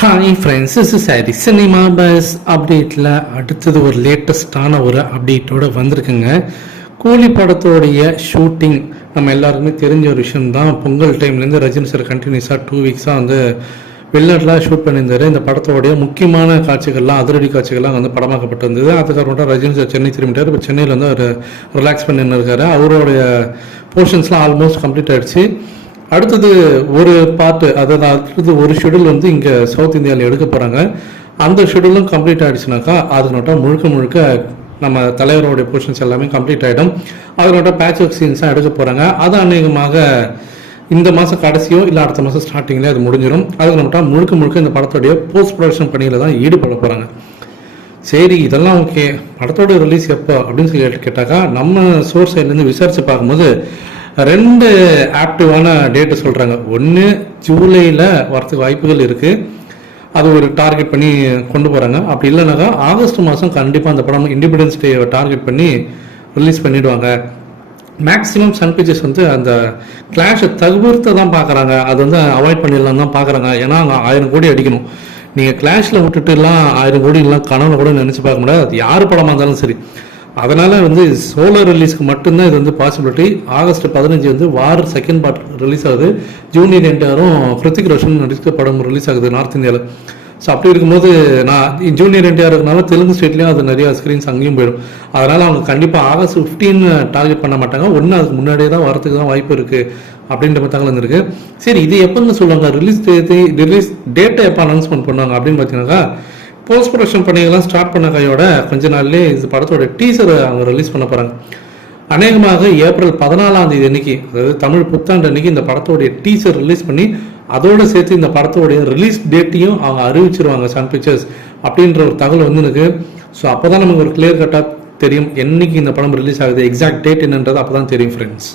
Hi friends, this is Hari. Cinema bus அப்டேட்டில் அடுத்தது ஒரு லேட்டஸ்டான ஒரு அப்டேட்டோடு வந்திருக்குங்க. கூலி படத்தோடைய ஷூட்டிங் நம்ம எல்லாருக்குமே தெரிஞ்ச ஒரு விஷயம்தான். பொங்கல் டைம்லேருந்து ரஜினி சார் கண்டினியூஸாக 2 வீக்ஸாக வந்து வெளிநாட்டில் ஷூட் பண்ணியிருந்தாரு. இந்த படத்தோடைய முக்கியமான காட்சிகள்லாம், அதிரடி காட்சிகள்லாம் வந்து படமாக்கப்பட்டிருந்தது. அதுக்கப்புறம் ரஜினி சார் சென்னை திரும்பிட்டார். இப்போ சென்னையில் வந்து அவர் ரிலாக்ஸ் பண்ணின்னு இருக்காரு. அவருடைய போர்ஷன்ஸ்லாம் ஆல்மோஸ்ட் கம்ப்ளீட் ஆகிடுச்சு. அடுத்தது ஒரு பார்ட்டு, அதாவது அடுத்தது ஒரு ஷெடியூல் வந்து இங்கே சவுத் இந்தியாவில் எடுக்க போகிறாங்க. அந்த ஷெடியூலும் கம்ப்ளீட் ஆகிடுச்சுனாக்கா அது நோட்டால் முழுக்க நம்ம தலைவரோடைய போர்ஷன்ஸ் எல்லாமே கம்ப்ளீட் ஆகிடும். அது நோட்டால் பேட்ச் ஒர்க் சீன்ஸாக எடுக்க போகிறாங்க. அது அநேகமாக இந்த மாதம் கடைசியோ இல்லை அடுத்த மாதம் ஸ்டார்டிங்லேயே அது முடிஞ்சிடும். அதுக்கு நோட்டால் முழுக்க இந்த படத்தோடைய போஸ்ட் ப்ரொடக்ஷன் பணியில் தான் ஈடுபட போகிறாங்க. சரி, இதெல்லாம் ஓகே, படத்தோட ரிலீஸ் எப்போ அப்படின்னு சொல்லி கேட்டாக்கா, நம்ம சோர்ஸ் சைட்லேருந்து விசாரித்து பார்க்கும்போது 2 ஆக்டிவான டேட்டு சொல்கிறாங்க. ஒன்று ஜூலையில் வரத்துக்கு வாய்ப்புகள் இருக்குது, அது ஒரு டார்கெட் பண்ணி கொண்டு போகிறாங்க. அப்படி இல்லைனாக்கா ஆகஸ்ட் மாதம் கண்டிப்பாக அந்த படம் இண்டிபெண்டன்ஸ் டே டார்கெட் பண்ணி ரிலீஸ் பண்ணிவிடுவாங்க. மேக்ஸிமம் சன் பிக்சர்ஸ் வந்து அந்த கிளாஷை தவிர்த்து தான் பார்க்குறாங்க. அது வந்து அவாய்ட் பண்ணிடலாம் தான் பார்க்குறாங்க. ஏன்னா அங்கே 1000 கோடி அடிக்கணும். நீங்கள் கிளாஷில் விட்டுட்டுலாம் 1000 கோடி எல்லாம் கனவுல கூட நினச்சி பார்க்க முடியாது. அது யார் படமாக இருந்தாலும் சரி. அதனால் வந்து சோலோ ரிலீஸ்க்கு மட்டும்தான் இது வந்து பாசிபிலிட்டி. ஆகஸ்ட் 15 வந்து வார் செகண்ட் பார்ட் ரிலீஸ் ஆகுது. ஜூனியர் என்டிஆரும் ஹிருத்திக் ரோஷன் நடித்த படம் ரிலீஸ் ஆகுது நார்த் இந்தியாவில். ஸோ அப்படி இருக்கும்போது நான் ஜூனியர் என்டிஆர் இருக்கனால தெலுங்கு ஸ்டேட்லேயும் அது நிறையா ஸ்க்ரீன்ஸ் அங்கேயும் போயிடும். அதனால் அவங்க கண்டிப்பாக ஆகஸ்ட் 15 டார்கெட் பண்ண மாட்டாங்க. ஒன்று அதுக்கு முன்னாடியே தான் வரத்துக்கு தான் வாய்ப்பு இருக்குது அப்படின்ற மாதிரி தகவல் வந்துருக்கு. சரி, இது எப்போன்னு சொல்லுவாங்க, ரிலீஸ் டேட்டை எப்போ அனௌன்ஸ்மெண்ட் பண்ணுவாங்க அப்படின்னு பார்த்தீங்கன்னாக்கா, போஸ்ட் ப்ரொடக்ஷன் பணிகள்லாம் ஸ்டார்ட் பண்ண கையோட கொஞ்ச நாள்லேயே இந்த படத்தோட டீசரை அவங்க ரிலீஸ் பண்ண போகிறாங்க. அநேகமாக ஏப்ரல் 14 அன்னைக்கு, அதாவது தமிழ் புத்தாண்டு அன்னைக்கு இந்த படத்தோடைய டீசர் ரிலீஸ் பண்ணி அதோடு சேர்த்து இந்த படத்தோடைய ரிலீஸ் டேட்டையும் அவங்க அறிவிச்சிருவாங்க சன் பிக்சர்ஸ் அப்படின்ற ஒரு தகவல் வந்து எனக்கு. ஸோ அப்போ தான் நமக்கு ஒரு கிளியர் கட்டாக தெரியும் என்னைக்கு இந்த படம் ரிலீஸ் ஆகுது, எக்ஸாக்ட் டேட் என்னன்றது அப்போ தான் தெரியும் ஃப்ரெண்ட்ஸ்.